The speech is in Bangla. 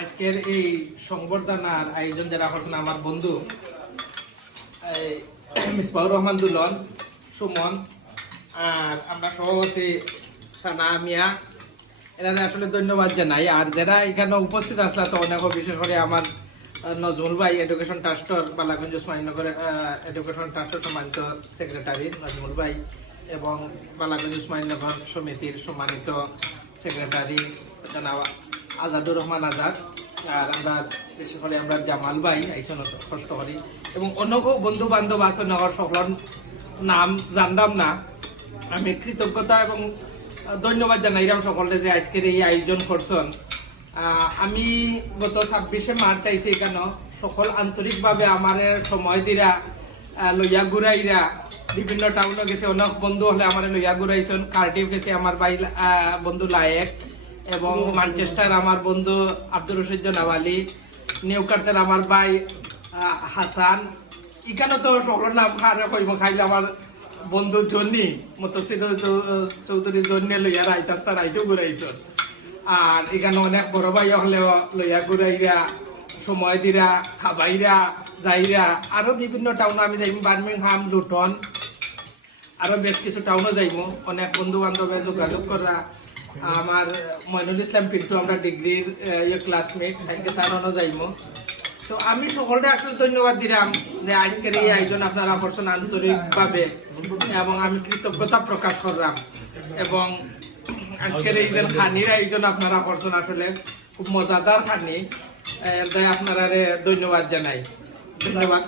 আজকের এই সংবর্ধনার আয়োজন যারা করছেন আমার বন্ধু মিসবাউর রহমান দুলন সুমন আর আমরা সভাপতি সানা মিয়া এরা আসলে ধন্যবাদ জানাই। আর যারা এখানে উপস্থিত আসলে তো অনেক বিশেষ করে আমার আহ, নজমুল ভাই এডুকেশন ট্রাস্টর বালাগঞ্জ উসমানীনগর এডুকেশন ট্রাস্টের সম্মানিত সেক্রেটারি নজমুল ভাই এবং বালাগঞ্জ উসমানীনগর সমিতির সম্মানিত সেক্রেটারি জানাব আজাদুর রহমান আজাদ, আর আমরা বিশেষ করে আমরা জামাল ভাই আইসন কষ্ট করি। এবং অন্য কেউ বন্ধু বান্ধব আছে, নগর সকল নাম জানতাম না। আমি কৃতজ্ঞতা এবং ধন্যবাদ জানাইলাম সকলে যে আজকের এই আয়োজন করছেন। আমি গত ছাব্বিশে মার্চ আইছি এখানে সকল আন্তরিকভাবে আমার সময় দিরা লইয়া ঘুরাইরা বিভিন্ন টাউনে গেছে। অনেক বন্ধু হলে আমার লইয়া ঘুরাইছেন। কার্ডিফ গেছে, আমার ভাই বন্ধু লায়েক। এবং ম্যানচেস্টার আমার বন্ধু আব্দুর রশিদ জনাওয়ালি নিউকার্সের আমার ভাই হাসান। ইখানে তো সকল নাম খারে কইব, খাইলে আমার বন্ধু জন্নি মতসিদ চৌধুরী জন্যে লইয়া রাইতাস্তা রাইতেও ঘুরাইছন। আর এখানে অনেক বড় ভাই হলেও লইয়া ঘুরাইরা সময় দিরা, খাবাইরা, যাইরা, আরও বিভিন্ন টাউনে আমি যাইম বার্মিংহাম লুটন আরও বেশ কিছু টাউনও যাইব অনেক বন্ধু বান্ধবে যোগাযোগ করা আমার মইনুল ইসলাম পিন্টু, আমরা ডিগ্রির ইয়ে ক্লাসমেট সাইকে তারও যাইব তো আমি সকলকে আসলে ধন্যবাদ দিলাম যে আজকের এই আয়োজন আপনারা করছেন আন্তরিকভাবে এবং আমি কৃতজ্ঞতা প্রকাশ করলাম। এবং আজকের এই যে খানির আয়োজন আপনারা করছেন আসলে খুব মজাদার খানি। দায় আপনারা ধন্যবাদ জানাই। ধন্যবাদ